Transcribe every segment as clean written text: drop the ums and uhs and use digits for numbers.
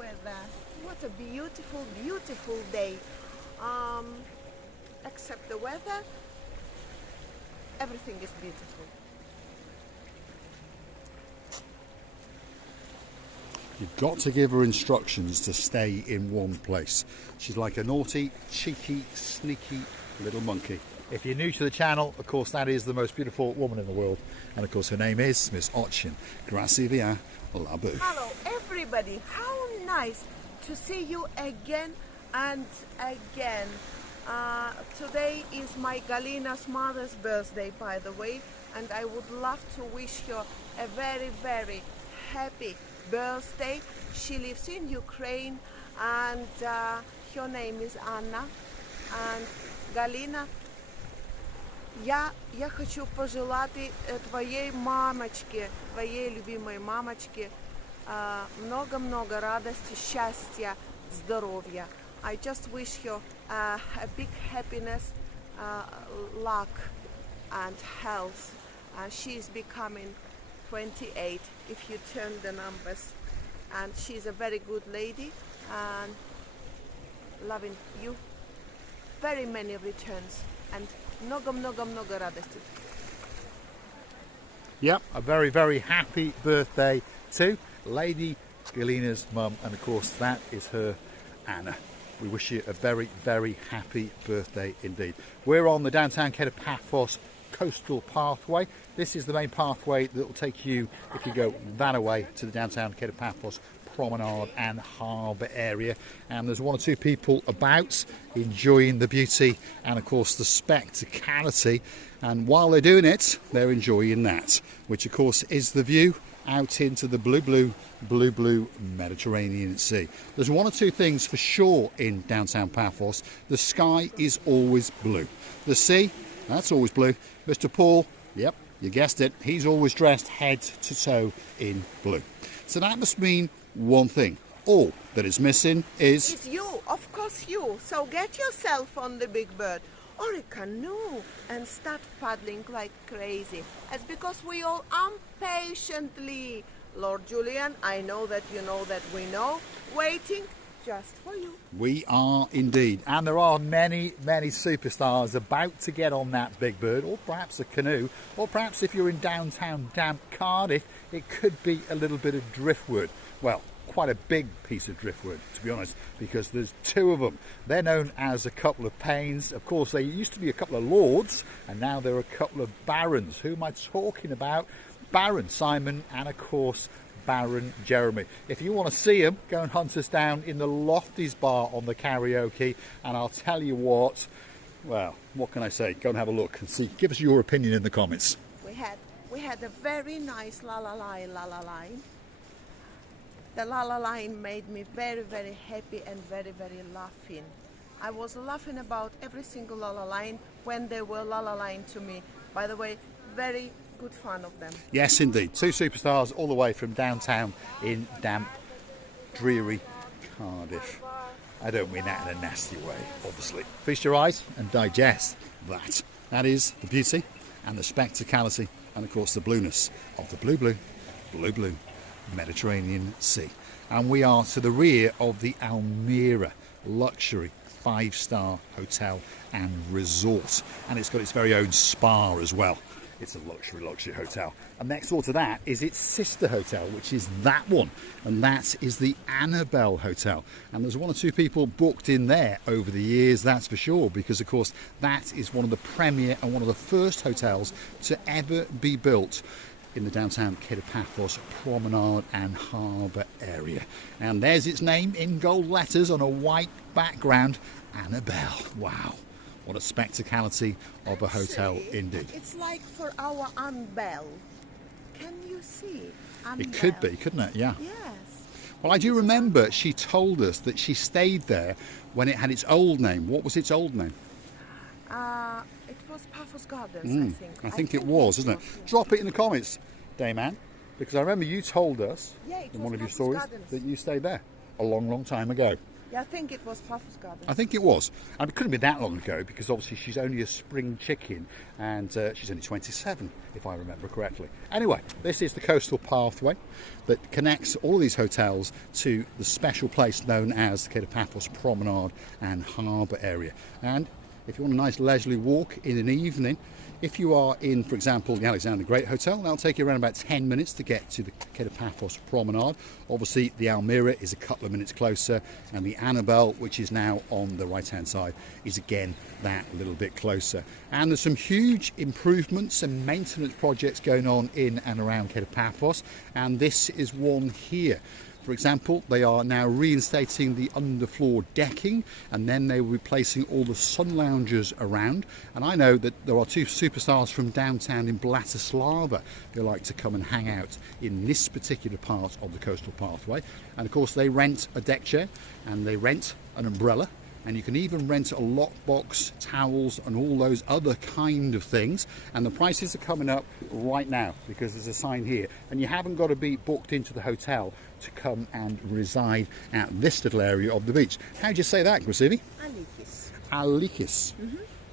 weather. What a beautiful, beautiful day. Except the weather, everything is beautiful. You've got to give her instructions to stay in one place. She's like a naughty, cheeky, sneaky little monkey. If you're new to the channel, of course, that is the most beautiful woman in the world. And of course, her name is Miss Ochin. Grazie via la boo. Hello, everybody. How nice to see you again and again. Today is my Galina's mother's birthday, by the way, and I would love to wish her a very, very happy birthday. She lives in Ukraine, and her name is Anna. And Галина, я хочу пожелать твоей мамочке, твоей любимой мамочке много-много радости, счастья, здоровья. I just wish her a big happiness, luck and health. She is becoming 28 if you turn the numbers, and she's a very good lady and loving you. Very many returns and много радости. Yep, a very, very happy birthday to Lady Galina's mum, and of course that is her Anna. We wish you a very, very happy birthday indeed. We're on the downtown Paphos coastal pathway. This is the main pathway that will take you, if you go that away, to the downtown Paphos Promenade and harbour area. And there's one or two people about enjoying the beauty and of course the spectacality, and while they're doing it, they're enjoying that, which of course is the view out into the blue Mediterranean Sea. There's one or two things for sure in downtown Paphos. The sky is always blue. The sea, that's always blue. Mr. Paul, yep, you guessed it, he's always dressed head to toe in blue. So that must mean one thing. All that is missing is... It's you, of course you. So get yourself on the big bird or a canoe and start paddling like crazy. It's because we all impatiently, Lord Julian, I know that you know that we know, waiting just for you. We are indeed, and there are many, many superstars about to get on that big bird, or perhaps a canoe, or perhaps if you're in downtown damp Cardiff, it could be a little bit of driftwood. Well, quite a big piece of driftwood, to be honest, because there's two of them. They're known as a couple of pains. Of course, they used to be a couple of lords, and now they're a couple of barons. Who am I talking about? Baron Simon and, of course, Baron Jeremy. If you want to see them, go and hunt us down in the Lofties bar on the karaoke, and I'll tell you what, well, what can I say? Go and have a look and see. Give us your opinion in the comments. We had a very nice la la line. The la la line made me very, very happy and very, very laughing. I was laughing about every single la la line when they were la la line to me. By the way, very good fun of them. Yes, indeed. Two superstars all the way from downtown in damp, dreary Cardiff. I don't mean that in a nasty way, obviously. Feast your eyes and digest that. That is the beauty and the spectacality and, of course, the blueness of the blue Mediterranean Sea. And we are to the rear of the Almira luxury 5-star hotel and resort, and it's got its very own spa as well. It's a luxury hotel, and next door to that is its sister hotel, which is that one, and that is the Annabelle Hotel. And there's one or two people booked in there over the years, that's for sure, because of course that is one of the premier and one of the first hotels to ever be built in the downtown Paphos Promenade and Harbour area. And there's its name in gold letters on a white background, Annabelle. Wow, what a spectacality of a hotel indeed. It's like for our Annabelle. Can you see? Annabelle. It could be, couldn't it? Yeah. Yes. Well, I do remember she told us that she stayed there when it had its old name. What was its old name? It was Paphos Gardens, I think it was, isn't it? Drop it in the comments, Dame Anne, because I remember you told us in one of your stories that you stayed there a long, long time ago. Yeah, I think it was Paphos Garden. I think it was. And it couldn't be that long ago because obviously she's only a spring chicken and she's only 27, if I remember correctly. Anyway, this is the coastal pathway that connects all these hotels to the special place known as the Paphos Promenade and Harbour area. And if you want a nice leisurely walk in an evening, if you are in, for example, the Alexander the Great Hotel, that'll take you around about 10 minutes to get to the Paphos Promenade. Obviously, the Almira is a couple of minutes closer, and the Annabelle, which is now on the right-hand side, is again that little bit closer. And there's some huge improvements and maintenance projects going on in and around Paphos, and this is one here. For example, they are now reinstating the underfloor decking, and then they will be placing all the sun loungers around. And I know that there are two superstars from downtown in Bratislava who like to come and hang out in this particular part of the coastal pathway. And of course, they rent a deck chair and they rent an umbrella. And you can even rent a lockbox, towels and all those other kind of things. And the prices are coming up right now because there's a sign here. And you haven't got to be booked into the hotel to come and reside at this little area of the beach. How do you say that, Gracivi? Alikis. Alikis.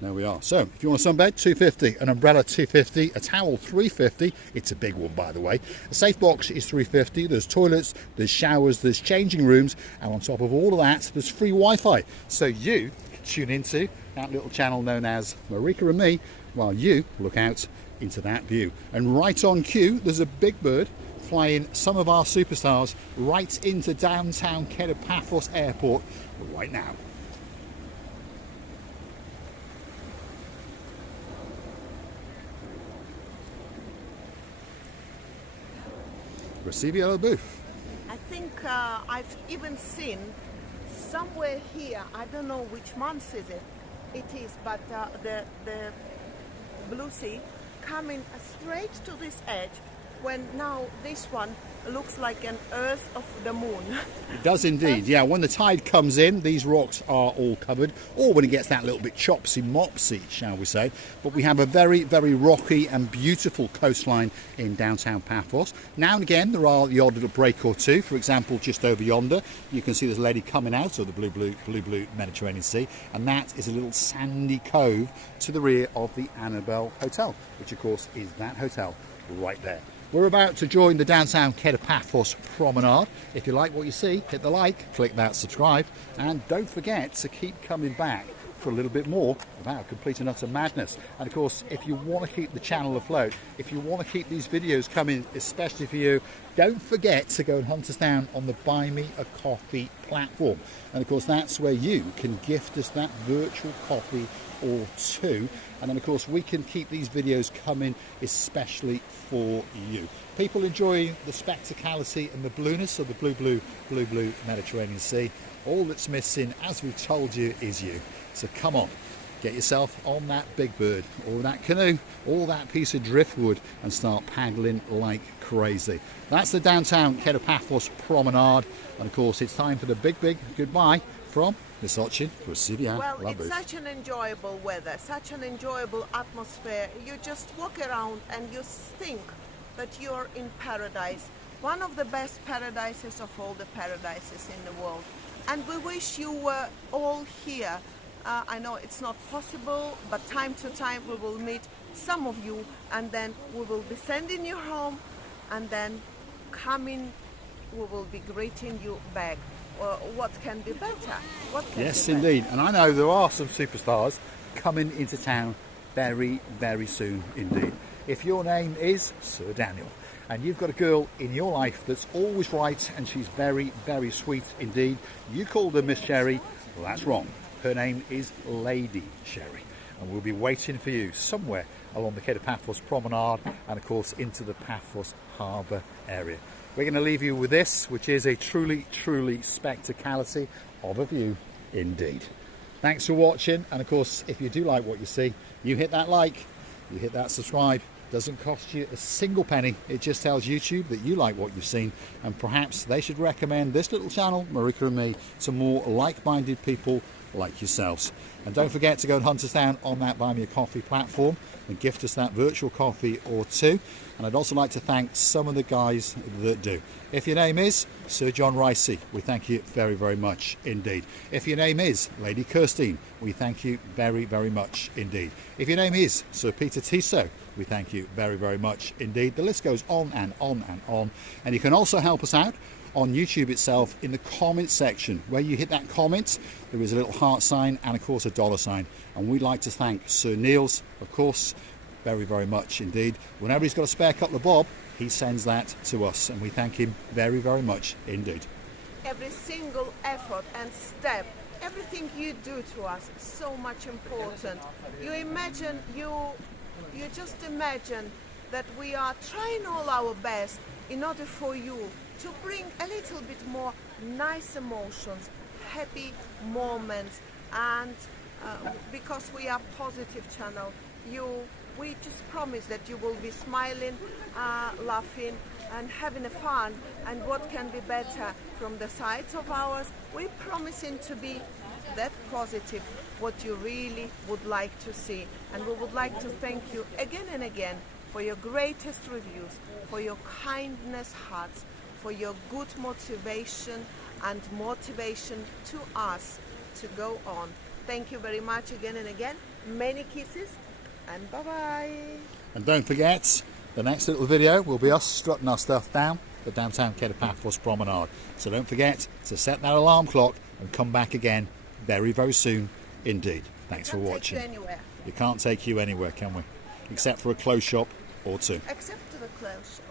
There we are. So if you want a sunbed, $250, an umbrella $250, a towel $350. It's a big one, by the way. A safe box is $350. There's toilets, there's showers, there's changing rooms, and on top of all of that, there's free Wi-Fi. So you can tune into that little channel known as Marika and me while you look out into that view. And right on cue, there's a big bird flying some of our superstars right into downtown Paphos Airport right now. Receive a booth. I think I've even seen somewhere here, I don't know which month it is, but the blue sea coming straight to this edge, when now this one looks like an earth of the moon. It does indeed, yeah. When the tide comes in, these rocks are all covered, or when it gets that little bit chopsy-mopsy, shall we say. But we have a very, very rocky and beautiful coastline in downtown Paphos. Now and again, there are the odd little break or two. For example, just over yonder, you can see there's a lady coming out of the blue Mediterranean Sea, and that is a little sandy cove to the rear of the Annabelle Hotel, which of course is that hotel right there. We're about to join the downtown Paphos Promenade. If you like what you see, hit the like, click that subscribe, and don't forget to keep coming back for a little bit more about complete and utter madness. And of course, if you want to keep the channel afloat, if you want to keep these videos coming, especially for you, don't forget to go and hunt us down on the Buy Me a Coffee platform. And of course, that's where you can gift us that virtual coffee or two. And then of course we can keep these videos coming especially for you. People enjoying the spectacality and the blueness of the blue Mediterranean Sea. All that's missing, as we've told you, is you. So come on, get yourself on that big bird or that canoe or that piece of driftwood and start paddling like crazy. That's the downtown Paphos Promenade, and of course it's time for the big goodbye from Miss Ochin for Sivia. Well, it's such an enjoyable weather, such an enjoyable atmosphere. You just walk around and you think that you're in paradise. One of the best paradises of all the paradises in the world. And we wish you were all here. I know it's not possible, but time to time we will meet some of you, and then we will be sending you home, and then coming, we will be greeting you back. What can be better? Yes, indeed. And I know there are some superstars coming into town very, very soon indeed. If your name is Sir Daniel and you've got a girl in your life that's always right and she's very, very sweet indeed, you called her Miss Sherry. Well, that's wrong. Her name is Lady Sherry, and we'll be waiting for you somewhere along the Paphos Promenade and of course into the Paphos Harbour area. We're going to leave you with this, which is a truly, truly spectacality of a view indeed. Thanks for watching, and of course, if you do like what you see, you hit that like, you hit that subscribe. Doesn't cost you a single penny. It just tells YouTube that you like what you've seen, and perhaps they should recommend this little channel, Marika and me, to more like-minded people like yourselves. And don't forget to go and hunt us down on that Buy Me a Coffee platform and gift us that virtual coffee or two. And I'd also like to thank some of the guys that do. If your name is Sir John Ricey, we thank you very, very much indeed. If your name is Lady Kirstine, we thank you very, very much indeed. If your name is Sir Peter Tissot, we thank you very, very much indeed. The list goes on and on and on. And you can also help us out on YouTube itself in the comment section. Where you hit that comment, there is a little heart sign and of course a dollar sign. And we'd like to thank Sir Niels, of course, very, very much indeed. Whenever he's got a spare couple of bob, he sends that to us, and we thank him very, very much indeed. Every single effort and step, everything you do to us is so much important. You just imagine that we are trying all our best in order for you to bring a little bit more nice emotions, happy moments, and because we are positive channel, we just promise that you will be smiling, laughing and having a fun. And what can be better from the sides of ours? We're promising to be that positive, what you really would like to see. And we would like to thank you again and again for your greatest reviews, for your kindness hearts, for your good motivation and motivation to us to go on. Thank you very much again and again. Many kisses. And bye-bye. And don't forget, the next little video will be us strutting our stuff down the downtown Paphos Promenade. So don't forget to set that alarm clock and come back again very, very soon indeed. Thanks for watching. Take you anywhere. You can't take you anywhere, can we? Except for a clothes shop or two. Except to the clothes shop.